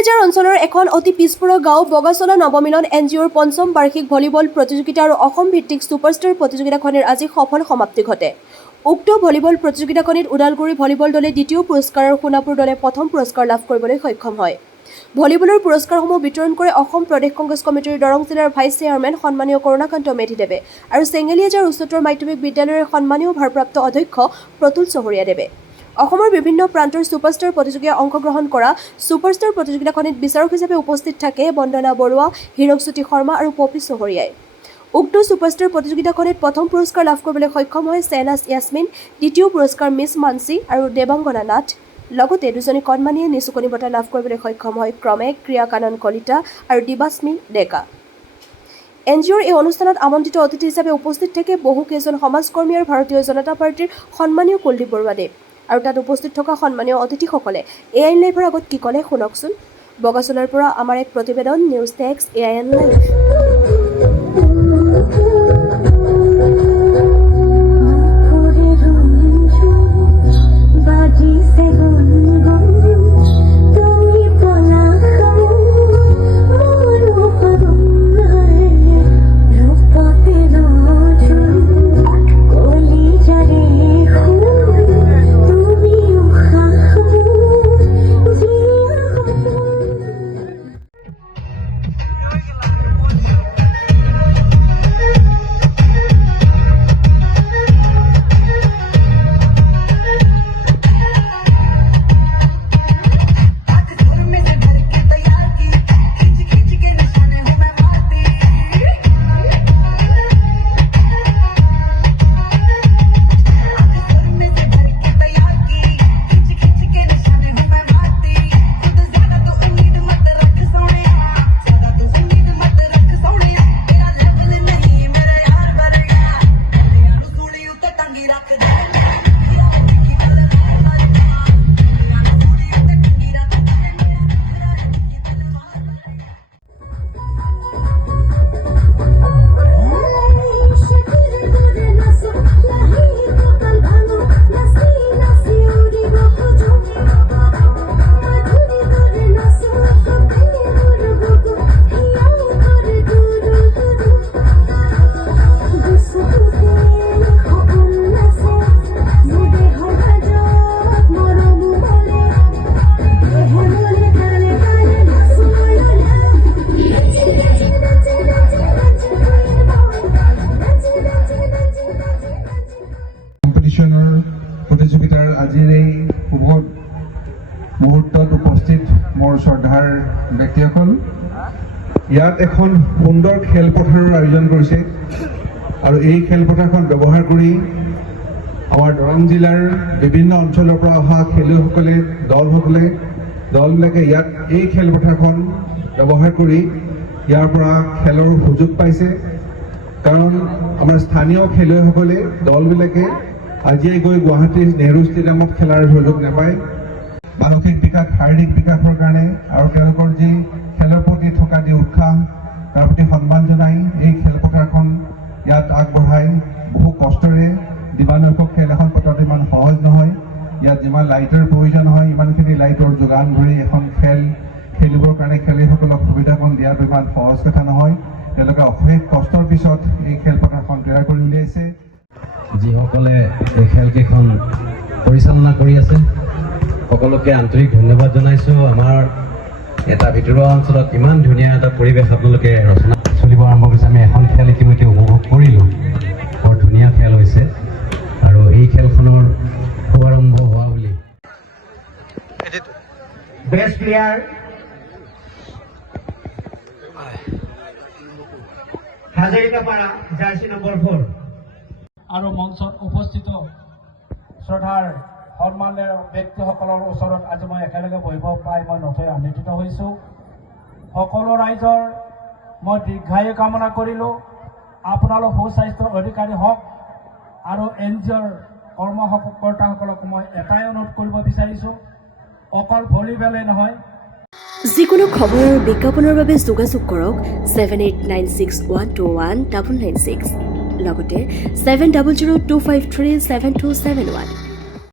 চেঙেলিয়াজাৰ অঞ্চলৰ এখন অতি পিছপৰা গাঁও বগাচলা নৱমিলন NGOৰ পঞ্চম বাৰ্ষিক ভলীবল প্ৰতিযোগিতা আৰু অসম ভিত্তিক ছুপাৰষ্টাৰ প্ৰতিযোগিতাখনিৰ আজি সফল সমাপ্তি ঘটে। উক্ত ভলীবল প্ৰতিযোগিতাখনিত ওদালগুৰি ভলীবল দলে দ্বিতীয় পুৰস্কাৰ আৰু সোণাপুৰ দলে প্ৰথম পুৰস্কাৰ লাভ কৰিবলৈ সক্ষম হয়। ভলীবলৰ পুৰস্কাৰসমূহ বিতৰণ কৰে অসম প্ৰদেশ কংগ্ৰেছ কমিটিৰ দৰং জিলাৰ ভাইচ চেয়াৰমেন সন্মানীয় কৰুণাকান্ত মেধিদেৱে আৰু চেঙেলিয়াজাৰ উচ্চতৰ মাধ্যমিক বিদ্যালয়ৰ সন্মানীয় ভাৰপ্ৰাপ্ত অধ্যক্ষ প্ৰতুল চহৰীয়াদেৱে। অসমৰ বিভিন্ন প্ৰান্তৰ ছুপাৰষ্টাৰ প্ৰতিযোগিতাত অংশগ্ৰহণ কৰা ছুপাৰষ্টাৰ প্ৰতিযোগিতাখনিত বিচাৰক হিচাপে উপস্থিত থাকে বন্দনা বৰুৱা, হীৰকজ্যোতি শৰ্মা আৰু পপি চহৰীয়াই। উক্ত ছুপাৰষ্টাৰ প্ৰতিযোগিতাখনিত প্ৰথম পুৰস্কাৰ লাভ কৰিবলৈ সক্ষম হয় চেনাজ ইয়াছমিন, দ্বিতীয় পুৰস্কাৰ মিছ মানসী আৰু দেৱাংগনা নাথ। লগতে দুজনী কণমানিয়ে নিচুকনি বঁটা লাভ কৰিবলৈ সক্ষম হয় ক্ৰমে ক্ৰিয়া কানন কলিতা আৰু দিবাস্মী ডেকা। NGOৰ এই অনুষ্ঠানত আমন্ত্ৰিত অতিথি হিচাপে উপস্থিত থাকে বহুকেইজন সমাজকৰ্মী আৰু ভাৰতীয় জনতা পাৰ্টীৰ সন্মানীয় কুলদীপ বৰুৱাদেৱ। আৰু তাত উপস্থিত থকা সন্মানীয় অতিথিসকলে AIN লাইভৰ আগত কি ক'লে শুনকচোন। বগাচলাৰ পৰা আমাৰ এক প্ৰতিবেদন নিউজ ডেস্ক AIN লাইভ। প্ৰতিযোগিতাৰ আজিৰ এই শুভ মুহূৰ্তত উপস্থিত মোৰ শ্ৰদ্ধাৰ ব্যক্তিসকল, ইয়াত এখন সুন্দৰ খেলপথাৰৰ আয়োজন কৰিছে আৰু এই খেলপথাৰখন ব্যৱহাৰ কৰি আমাৰ দৰং জিলাৰ বিভিন্ন অঞ্চলৰ পৰা অহা খেলুৱৈসকলে দলবিলাকে ইয়াত এই খেলপথাৰখন ব্যৱহাৰ কৰি ইয়াৰ পৰা খেলৰ সুযোগ পাইছে। কাৰণ আমাৰ স্থানীয় খেলুৱৈসকলে দলবিলাকে আজিয়ে গৈ গুৱাহাটীৰ নেহৰু ষ্টেডিয়ামত খেলাৰ সুযোগ নাপায়। মানসিক বিকাশ, শাৰীৰিক বিকাশৰ কাৰণে আৰু তেওঁলোকৰ যি খেলৰ প্ৰতি থকা যি উৎসাহ তাৰ প্ৰতি সন্মান জনাই এই খেলপথাৰখন ইয়াত আগবঢ়াই বহু কষ্টৰে যিমানসংখ্যক খেল এখন পতাটো ইমান সহজ নহয়। ইয়াত যিমান লাইটৰ প্ৰয়োজন হয় ইমানখিনি লাইটৰ যোগান ধৰি এখন খেল খেলিবৰ কাৰণে খেলুৱৈসকলক সুবিধাকণ দিয়াটো ইমান সহজ কথা নহয়। তেওঁলোকে অশেষ কষ্টৰ পিছত এই খেলপথাৰখন তৈয়াৰ কৰি উলিয়াইছে। যিসকলে এই খেলকেইখন পৰিচালনা কৰি আছে সকলোকে আন্তৰিক ধন্যবাদ জনাইছোঁ। আমাৰ এটা ভিতৰুৱা অঞ্চলত ইমান ধুনীয়া এটা পৰিৱেশ আপোনালোকে ৰচনা চলিব আৰম্ভ কৰিছে। আমি এখন খেল ইতিমধ্যে উপভোগ কৰিলোঁ, বৰ ধুনীয়া খেল হৈছে আৰু এই খেলখনৰ শুভাৰম্ভ হোৱা বুলি best player Hazarikapara jersey number 4 আৰু মঞ্চত উপস্থিত শ্ৰদ্ধাৰ সন্মানীয় ব্যক্তিসকলৰ ওচৰত আজি মই একেলগে বহিব পাই মই নথৈ আনন্দিত হৈছোঁ। সকলো ৰাইজৰ মই দীৰ্ঘায়ু কামনা কৰিলোঁ। আপোনালোক সুস্বাস্থ্যৰ অধিকাৰী হওক আৰু NGOৰ কৰ্মকৰ্তাসকলক মই এটাই অনুৰোধ কৰিব বিচাৰিছোঁ, অকল ভলীবলেই নহয়, যিকোনো খবৰ আৰু বিজ্ঞাপনৰ বাবে যোগাযোগ কৰক 7896121996 লগতে 7002537271।